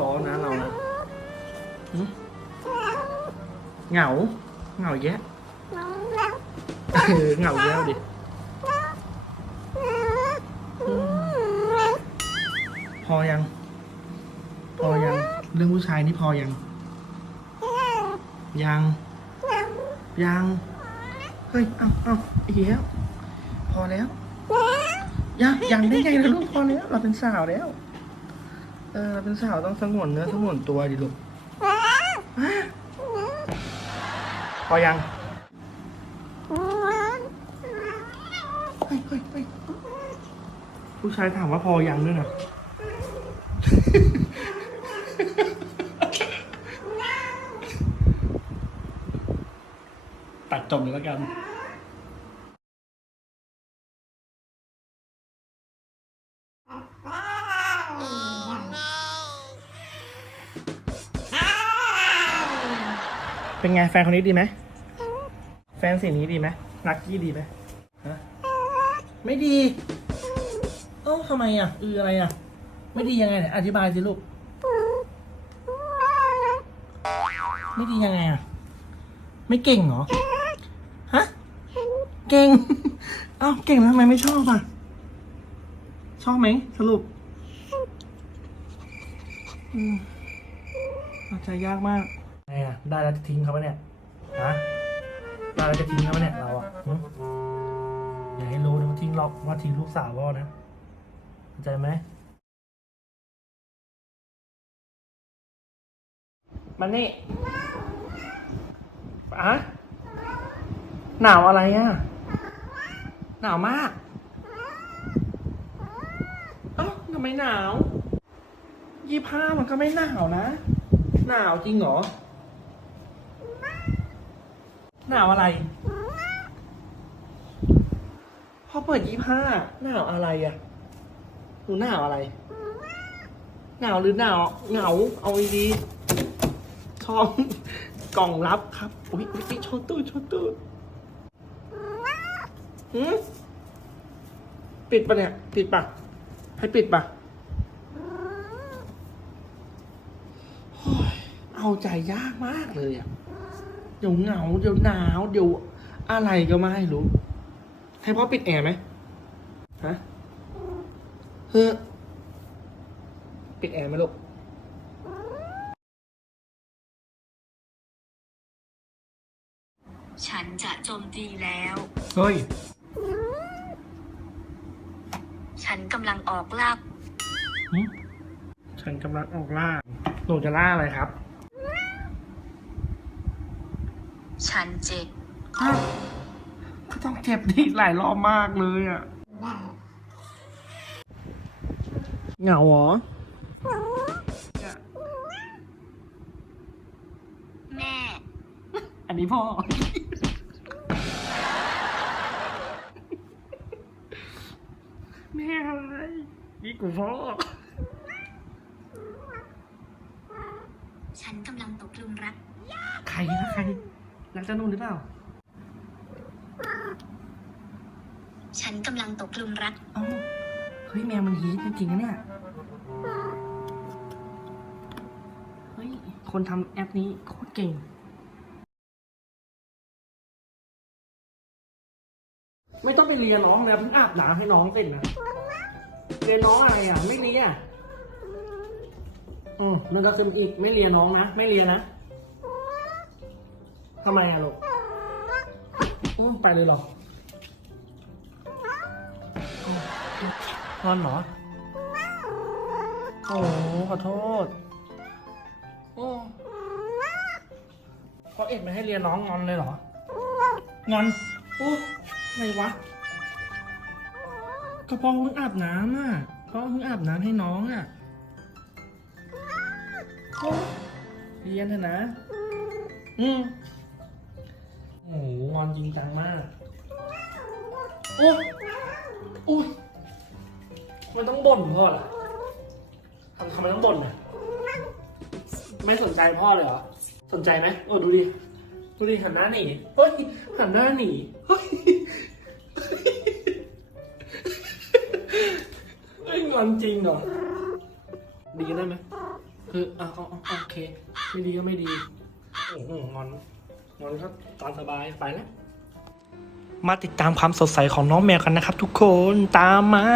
ร้อนนะเรานะหึเหงา เหงาแยะเออเหงาแย่ดิอืมพอยัง พอยัง เรื่องผู้ชายนี่พอยัง ยัง ยัง เฮ้ย เอ้าเอ้าไอ้เหี้ยพอแล้ว ยังยังได้ไงนะลูกพอแล้ว เราเป็นสาวแล้ว เออเราเป็นสาวต้องสงวนเนื้อสงวนตัวดิลูกฮะพอยังเฮ้ยเฮ้ยเฮ้ยผู้ชายถามว่าพอยังด้วยนะตัดจบเลยแล้วกัน เป็นไงแฟนคนนี้ดีไหม แฟนสีนี้ดีไหมลักกี้ดีไหมฮะไม่ดี เอ้าทำไมอะ อืออะไรอะ ไม่ดียังไงเนี่ยอธิบายสิลูก ไม่ดียังไงอะ ไม่เก่งเหรอ ฮะ เก่ง เอ้าเก่งแล้วทำไมไม่ชอบอะ ชอบไหมสรุป อืม เอาใจยากมากไงอะได้แล้วจะทิ้งเขาปะเนี่ยฮะได้แล้วจะทิ้งเขาปะเนี่ยเราอะหึอย่าให้รู้นะว่าทิ้งล็อกว่าทิ้งลูกสาวพ่อนะเข้าใจไหมมันนี่อะหนาวอะไรอะหนาวมากเอ้าทำไมหนาวยี่ห้ามันก็ไม่หนาวนะ หนาวจริงเหรอ หนาวอะไร พอเปิดยี่ห้าหนาวอะไรอะหนูหนาวอะไร หนาวหรือหนาวเหงา เอาดีๆชอบกล่องรับครับ อุ้ยอุ้ยชดตู้ชดตู้ปิดปะเนี่ย ปิดปะให้ปิดปะ เอาใจยากมากเลยอะเดี๋ยวเหงา เดี๋ยวหนาว เดี๋ยวอะไรก็ไม่รู้ ให้พ่อปิดแอร์ไหมฮะเฮ้อปิดแอร์ไหมลูกฉันจะโจมตีแล้ว เฮ้ย ฉันกำลังออกล่าหึฉันกำลังออกล่า หนูจะล่าอะไรครับ ฉันเจ็บ อ้าวก็ต้องเจ็บดีหลายรอบมากเลยอะ เหงาเหรอ แม่ อันนี้พ่อ แม่อะไรนี่กูพ่อ ฉันกำลังตกหลุมรัก ใครนะใคร รักเจ้านุ่นหรือเปล่า ฉันกำลังตกหลุมรัก เอ้าเฮ้ยแมวมันฮีทจริงๆนะเนี่ย เฮ้ย คนทำแอปนี้โคตรเก่ง ไม่ต้องไปเรียนน้องนะเพิ่งอาบน้ำให้น้องเสร็จนะ เรียนน้องอะไรอะ ไม่เรียนอืมมันก็ซึมอีก ไม่เรียนน้องนะ ไม่เรียนนะ ทำไมอะลูกอุ้มไปเลยเหรอนอนเหรอ โอ้โหขอโทษ โอ้เพราะเอ็ดไม่ให้เรียนน้องงอนเลยเหรอ งอน โอ้ไงวะ ก็พ่อเพิ่งอาบน้ำอะพ่อเพิ่งอาบน้ำให้น้องอะโอ้เรียนเถอะนะ อืม โอ้โหงอนจริงจังมากโอ้โอ้ยมันต้องบ่นพ่อเหรอทำทำไมต้องบ่นอะไม่สนใจพ่อเลยเหรอ สนใจไหมโอ้ดูดิ ดูดิหันหน้าหนี เฮ้ย หันหน้าหนี เฮ้ย เฮ้ยงอนจริงเหรอ ดีกันได้ไหมคือเอาเอาเอาโอเค ไม่ดีก็ไม่ดี โอ้โหงอน นอนก็ตามสบายไปแล้วมาติดตามความสดใสของน้องแมวกันนะครับทุกคนตามมา